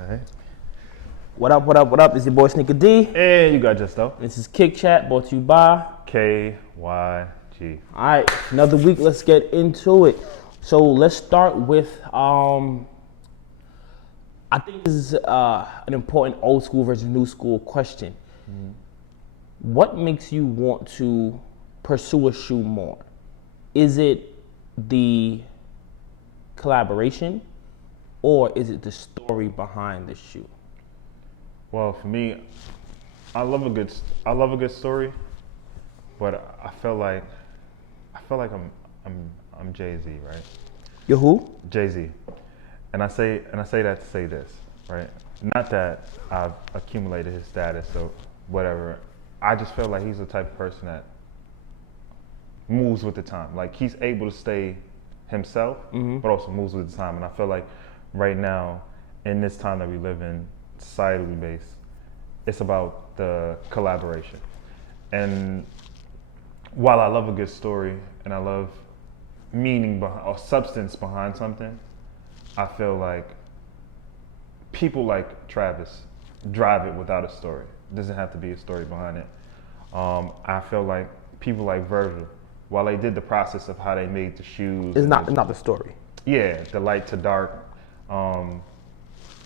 Alright. What up, what up, what up? It's your boy Snkr D. And you got just though. This is Kick Chat, brought to you by KYG. Alright, another week, let's get into it. So let's start with, I think this is an important old school versus new school question. What makes you want to pursue a shoe more? Is it the collaboration or is it the story behind the shoe? Well, for me, I love a good story, but I feel like I'm Jay-Z, right? You're who? Jay-Z. And I say that to say this, right? Not that I've accumulated his status or whatever. I just feel like he's the type of person that moves with the time. Like he's able to stay himself, but also moves with the time. And I feel like right now, in this time that we live in, societally based, it's about the collaboration. And while I love a good story and I love meaning or substance behind something, I feel like people like Travis drive it without a story. It doesn't have to be a story behind it. I feel like people like Virgil, while they did the process of how they made the shoes, It's not the story. Yeah, the light to dark,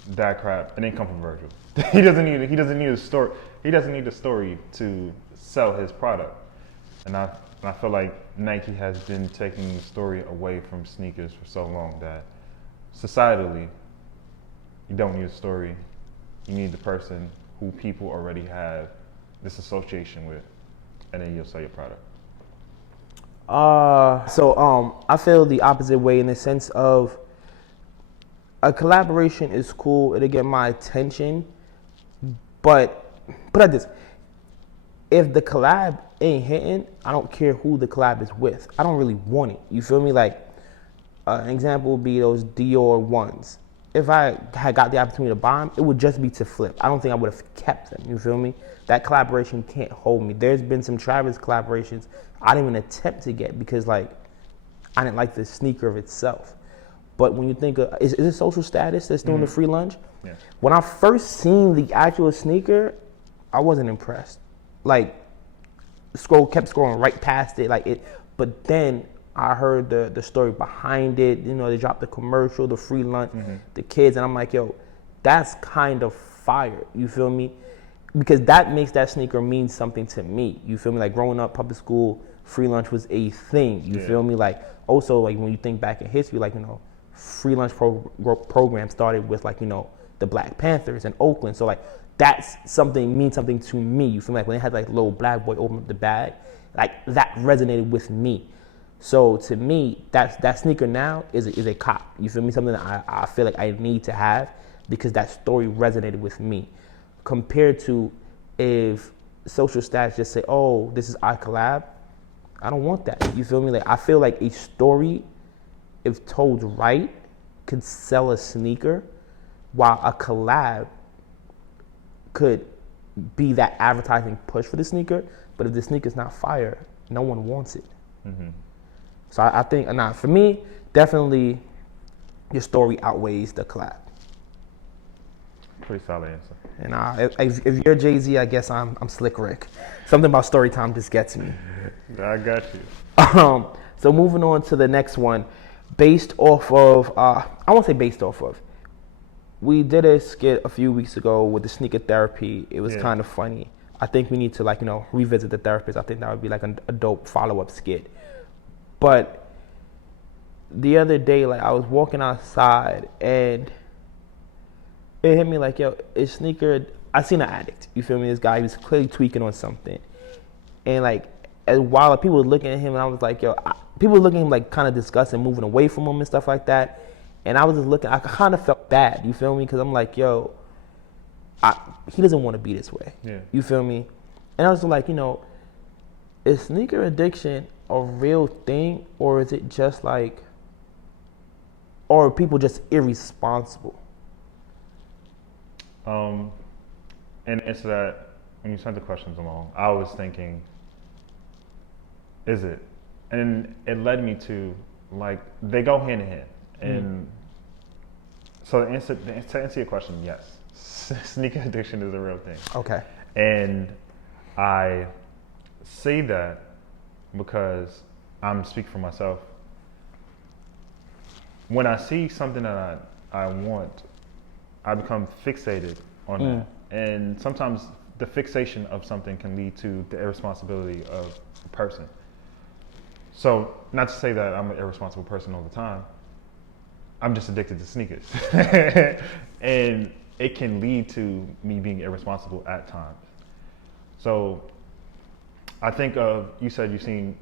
that crap. It didn't come from Virgil. He doesn't need a story. He doesn't need a story to sell his product. And I feel like Nike has been taking the story away from sneakers for so long that societally, you don't need a story. You need the person who people already have this association with, and then you'll sell your product. I feel the opposite way in the sense of a collaboration is cool, it'll get my attention, but put it like this, if the collab ain't hitting, I don't care who the collab is with. I don't really want it. You feel me? Like, an example would be those Dior ones. If I had got the opportunity to buy them, it would just be to flip. I don't think I would have kept them. You feel me? That collaboration can't hold me. There's been some Travis collaborations I didn't even attempt to get because, like, I didn't like the sneaker of itself. But when you think of, is it social status that's doing the free lunch? Yeah. When I first seen the actual sneaker, I wasn't impressed. Like, kept scrolling right past it, like it. But then I heard the story behind it. You know, they dropped the commercial, the free lunch, the kids, and I'm like, yo, that's kind of fire. You feel me? Because that makes that sneaker mean something to me. You feel me? Like growing up, public school, free lunch was a thing. You feel me? Like also, like when you think back in history, like, you know, free lunch program started with, like, you know, the Black Panthers in Oakland. So like that's means something to me. You feel me? Like when they had like little black boy open up the bag, like that resonated with me. So to me, that sneaker now is a cop. You feel me? Something that I feel like I need to have because that story resonated with me. Compared to if social stats just say, oh, this is our collab, I don't want that. You feel me? Like I feel like a story, if told right, could sell a sneaker, while a collab could be that advertising push for the sneaker. But if the sneaker's not fire, no one wants it. So I think, for me, definitely your story outweighs the collab. Pretty solid answer. And if you're Jay-Z, I guess I'm Slick Rick. Something about story time just gets me. I got you. So moving on to the next one, based off of, I won't say based off of, we did a skit a few weeks ago with the sneaker therapy. It was kind of funny. I think we need to, like, you know, revisit the therapist. I think that would be like a dope follow-up skit. But the other day, like, I was walking outside and it hit me like, yo, is Snkr, I seen an addict. You feel me? This guy, he was clearly tweaking on something. And like, while people were looking at him, and I was like, yo, people were looking at him like kind of disgusted, moving away from him and stuff like that. And I was just looking, I kind of felt bad, you feel me? Because I'm like, yo, he doesn't want to be this way. Yeah. You feel me? And I was like, you know, is sneaker addiction a real thing, or is it just like, or are people just irresponsible? And answer that, when you sent the questions along, I was thinking, is it? And it led me to, like, they go hand in hand. And So to answer your question, yes, sneaker addiction is a real thing. Okay. And I say that because I'm speaking for myself. When I see something that I want, I become fixated on that. And sometimes the fixation of something can lead to the irresponsibility of a person. So, not to say that I'm an irresponsible person all the time. I'm just addicted to sneakers. And it can lead to me being irresponsible at times. So, I think of, you said you've seen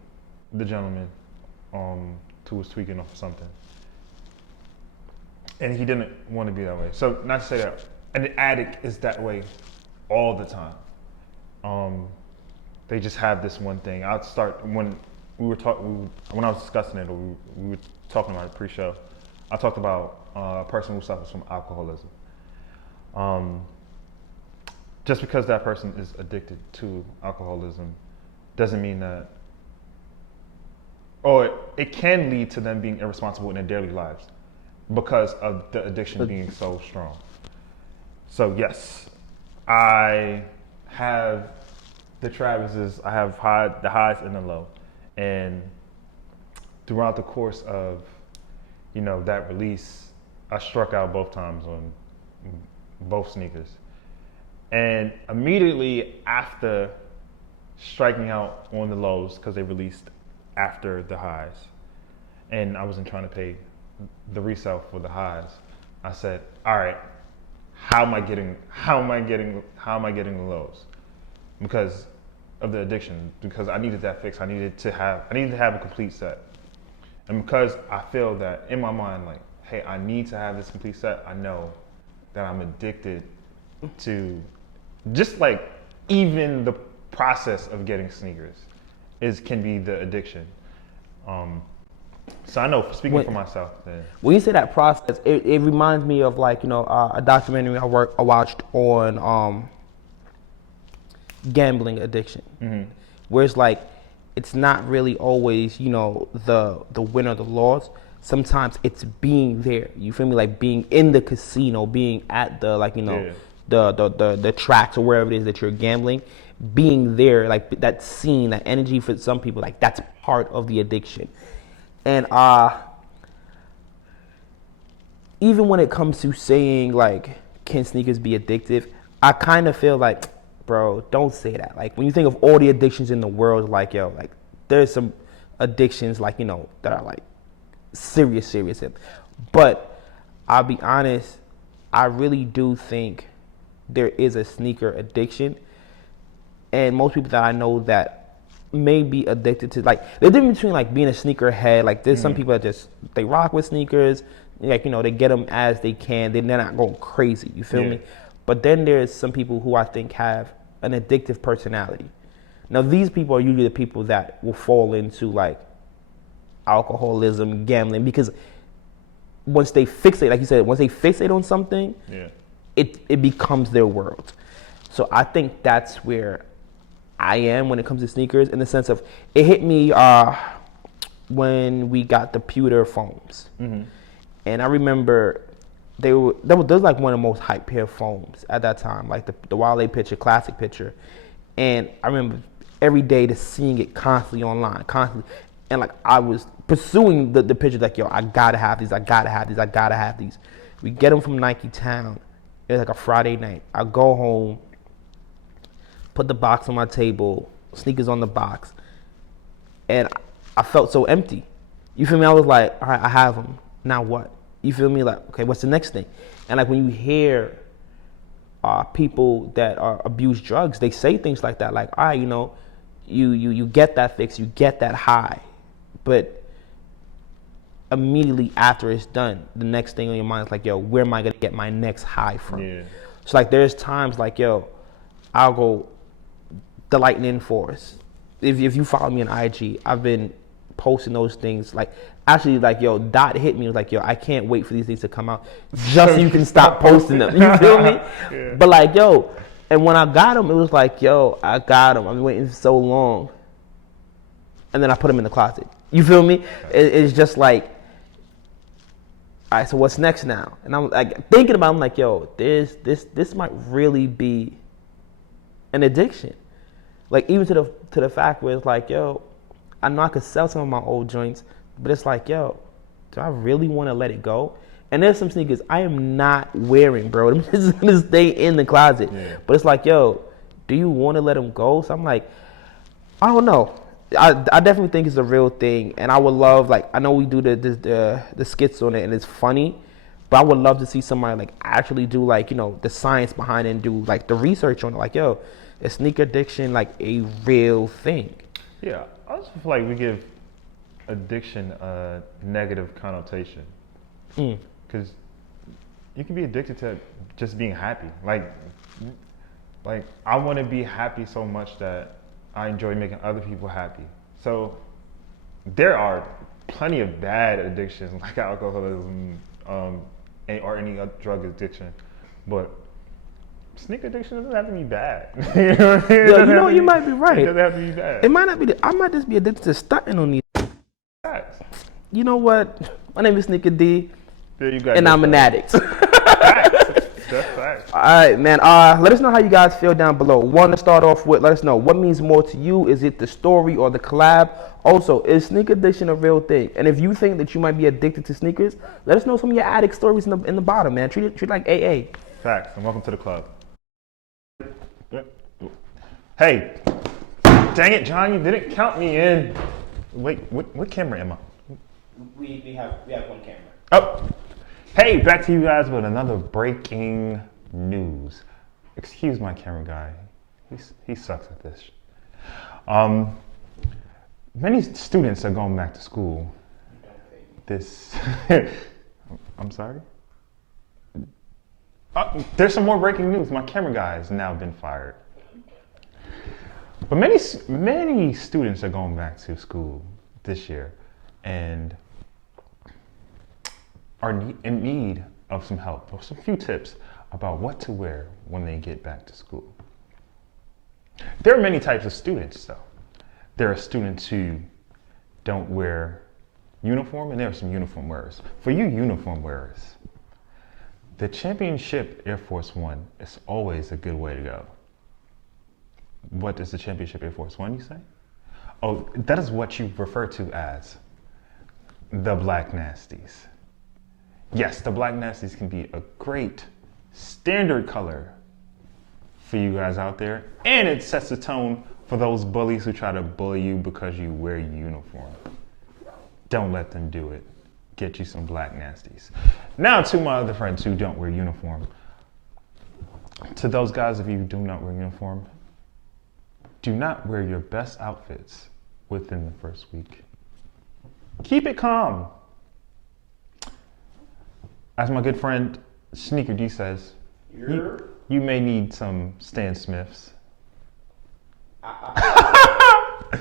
the gentleman who was tweaking off something. And he didn't want to be that way. So, not to say that an addict is that way all the time. They just have this one thing. I'd start when we were when I was discussing it, or we were talking about it pre-show. I talked about a person who suffers from alcoholism. Just because that person is addicted to alcoholism doesn't mean that, or it can lead to them being irresponsible in their daily lives because of the addiction being so strong. So yes, I have the Travises, I have the highs and the low. And throughout the course of, that release, I struck out both times on both sneakers. And immediately after striking out on the lows, because they released after the highs, and I wasn't trying to pay the resale for the highs, I said, all right, how am I getting the lows? Because of the addiction, because I needed that fix. I needed to have a complete set. And because I feel that in my mind, like, hey, I need to have this complete set, I know that I'm addicted to just like even the process of getting sneakers can be the addiction. So I know, speaking for myself, then. When you say that process, it reminds me of like, a documentary I watched on gambling addiction, where it's like, it's not really always, the win or the loss. Sometimes it's being there. You feel me? Like being in the casino, being at the the tracks or wherever it is that you're gambling, being there, like that scene, that energy for some people, like that's part of the addiction. And even when it comes to saying like, can sneakers be addictive? I kind of feel like, bro, don't say that. Like when you think of all the addictions in the world, like like there's some addictions like that are like serious. But I'll be honest, I really do think there is a sneaker addiction, and most people that I know that may be addicted to, like, the difference between like being a sneaker head, like there's some people that just they rock with sneakers, like they get them as they can, they're not going crazy, you feel me? But then there's some people who I think have an addictive personality. Now these people are usually the people that will fall into like alcoholism, gambling, because once they fixate, like you said, once they fixate on something, it becomes their world. So I think that's where I am when it comes to sneakers, in the sense of it hit me when we got the pewter foams, and I remember that was like one of the most hyped pair of foams at that time, like the Wale picture, classic picture, and I remember every day just seeing it constantly online, and like I was pursuing the picture, like I gotta have these. We get them from Nike Town. It was like a Friday night. I go home, put the box on my table, sneakers on the box, and I felt so empty. You feel me? I was like, all right, I have them. Now what? You feel me? Like, okay, what's the next thing? And like when you hear people that abuse drugs, they say things like that, like, all right, you get that fix, you get that high, but immediately after it's done, the next thing on your mind is like, where am I gonna get my next high from? So like there's times like, I'll go the Lightning Force. If you follow me on IG, I've been posting those things. Like actually, like Dot hit me, was like, I can't wait for these things to come out, just so you can stop posting them. You feel me? But like and when I got them, it was like, I got them. I've been waiting so long, and then I put them in the closet. You feel me? It's just like all right, so what's next now? And I'm like thinking about, I'm like, yo, this might really be an addiction. Like even to the fact where it's like, yo, I know I could sell some of my old joints, but it's like, yo, do I really want to let it go? And there's some sneakers I am not wearing, bro. I'm just gonna stay in the closet. Yeah. But it's like, yo, do you want to let them go? So I'm like, I don't know. I definitely think it's a real thing, and I would love, like, I know we do the skits on it, and it's funny, but I would love to see somebody like actually do, like, you know, the science behind it and do like the research on it. Like, yo, is sneaker addiction like a real thing? Yeah, I also feel like we give addiction a negative connotation, because you can be addicted to just being happy. Like I want to be happy so much that I enjoy making other people happy. So there are plenty of bad addictions like alcoholism or any other drug addiction, but sneaker addiction doesn't have to be bad. You know what I mean? Yo, you know, you might be right. It doesn't have to be bad. It might not be. I might just be addicted to stunting on these. Facts. You know what? My name is Snkr D, There you go. and I'm an addict. Facts. That's facts. All right, man. Let us know how you guys feel down below. One to start off with, let us know what means more to you. Is it the story or the collab? Also, is sneaker addiction a real thing? And if you think that you might be addicted to sneakers, let us know some of your addict stories in the bottom, man. Treat it like AA. Facts. And welcome to the club. Hey, dang it, John! You didn't count me in. Wait, what camera am I? We have one camera. Oh. Hey, back to you guys with another breaking news. Excuse my camera guy. He sucks at this. Many students are going back to school. I'm sorry? There's some more breaking news. My camera guy has now been fired. But many students are going back to school this year and are in need of some help or some few tips about what to wear when they get back to school. There are many types of students, though. There are students who don't wear uniform, and there are some uniform wearers. For you uniform wearers, the Championship Air Force One is always a good way to go. What is the Championship Air Force One, you say? Oh, that is what you refer to as the Black Nasties. Yes, the Black Nasties can be a great standard color for you guys out there, and it sets the tone for those bullies who try to bully you because you wear uniform. Don't let them do it. Get you some Black Nasties. Now to my other friends who don't wear uniform. To those guys of you who do not wear uniform, do not wear your best outfits within the first week. Keep it calm. As my good friend Snkr D says, you may need some Stan Smiths. I'm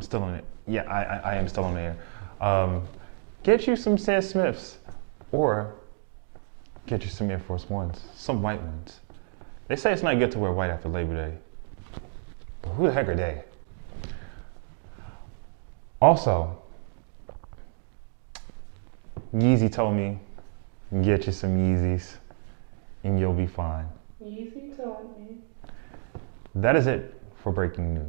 still on it. Yeah, I am still on the air. Get you some Stan Smiths, or get you some Air Force Ones, some white ones. They say it's not good to wear white after Labor Day, but who the heck are they? Also, Yeezy told me, get you some Yeezys and you'll be fine. Yeezy told me. That is it for breaking news.